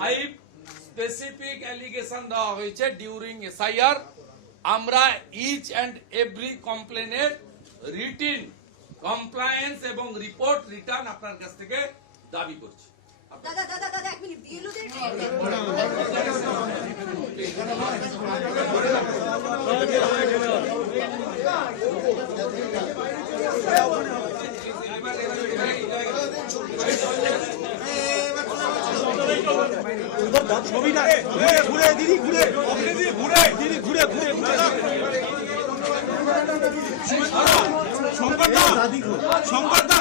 5 specific allegation দেওয়া হয়েছে during SIR. আমরা ইচ অ্যান্ড এভরি কমপ্লেনের রিটিন কমপ্লায়েন্স এবং রিপোর্ট রিটার্ন আপনার কাছ থেকে দাবি করছি। দাদা দাদা দাদা এক মিনিট বিএলওদের ছবিটা ঘুরে দিদি ঘুরে ঘুরে দিদি ঘুরে ঘুরে সংবাদদাতা সংবাদদাতা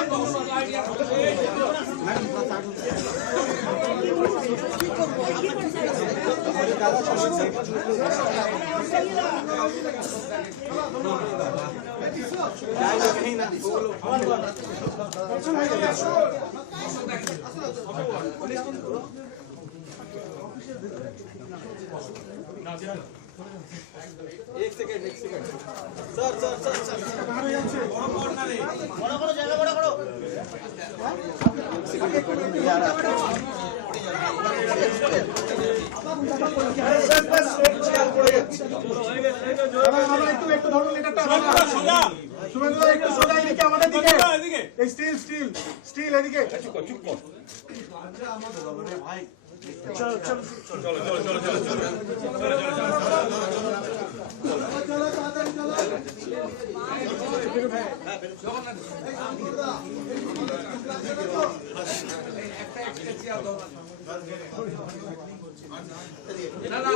एक सेकंड सर सर सर बड़ो जगह बड़ो স্টিল এদিকে চুপ কর ভাই চলো চলো চলো চলো চলো চলো চলো তাড়াতাড়ি চলো না না